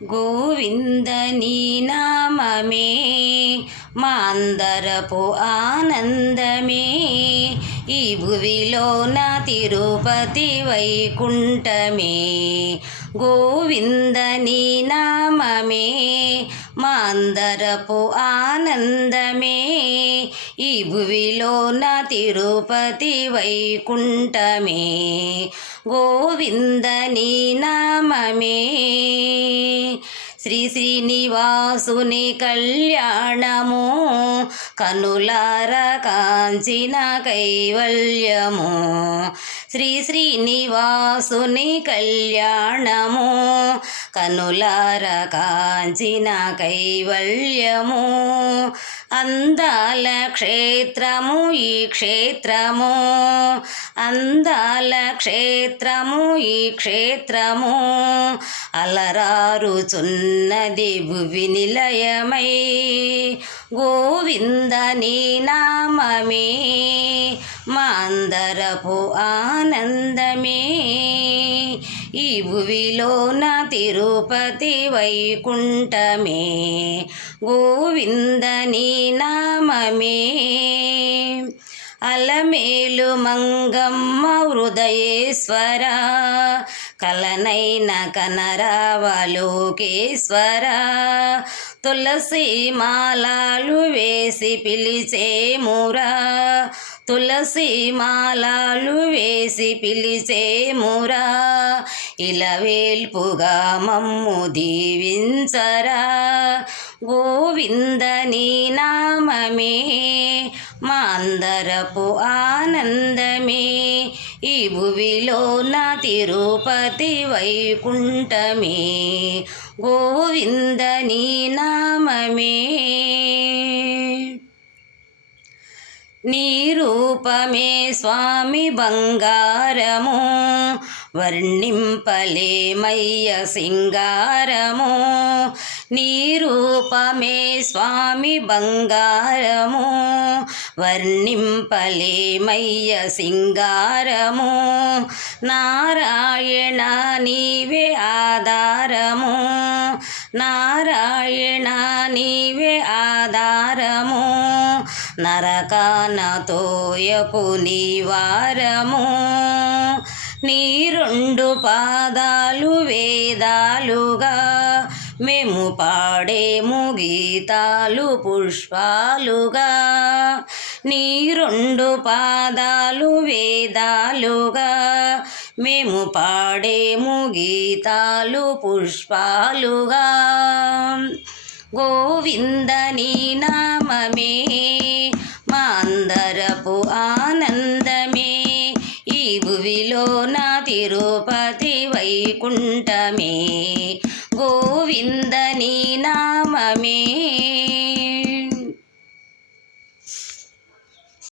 గోవింద నీ నామమే మా అందరపు ఆనందమే, ఈ భువిలో నా తిరుపతి వైకుంఠమే. గోవింద నీ నామమే మా అందరపు ఆనందమే, ఈ భువిలో నా తిరుపతి వైకుంఠమే. గోవింద నీ నామమే. శ్రీ శ్రీనివాసుని కళ్యాణము కనులార కాంచిన కైవల్యము. శ్రీ శ్రీనివాసుని కళ్యాణము కనులార కాంచిన కైవల్యము. అందాల క్షేత్రము ఈ క్షేత్రము, అందాల క్షేత్రము ఈ క్షేత్రము, అలరారుచున్నది భువి నిలయమై. గోవింద నీ నామమే మా అందరపు ఆనందమే, ఈ భువిలో నా తిరుపతి వైకుంఠమే. గోవింద నీ నామమే. అలమేలు మంగమ్మ హృదయేశ్వర, కలనైన కనరావలోకేశ్వర, తులసి మాలాలు వేసి పిలిచేమురా, తులసి మాలాలు వేసి పిలిచేమురా, ఇలవేల్పుగా మమ్ము దీవించరా. గోవింద నీ నామమే మా అందరపు ఆనందమే, ఈ భువిలో నా తిరుపతి వైకుంఠమే. గోవింద నీ నామమే. నీ రూపమే స్వామి బంగారము, వర్ణింపలేమయ్య సింగారము. నీ రూపమే స్వామి బంగారము, వర్ణింపలేమయ్య సింగారము. నారాయణ నీవే ఆధారము, నారాయణ నీవే ఆధారము, నరకాన తోయకు నీవారము. నీ రెండు పాదాలు వేదాలుగా, మేము పాడేము గీతాలు పుష్పాలుగా. నీ రెండు పాదాలు వేదాలుగా, మేము పాడేము గీతాలు పుష్పాలుగా. గోవింద నీ నామమే మా అందరపు ఆనందమే, ఈ భువిలో నా తిరుపతి వైకుంఠమే. గోవింద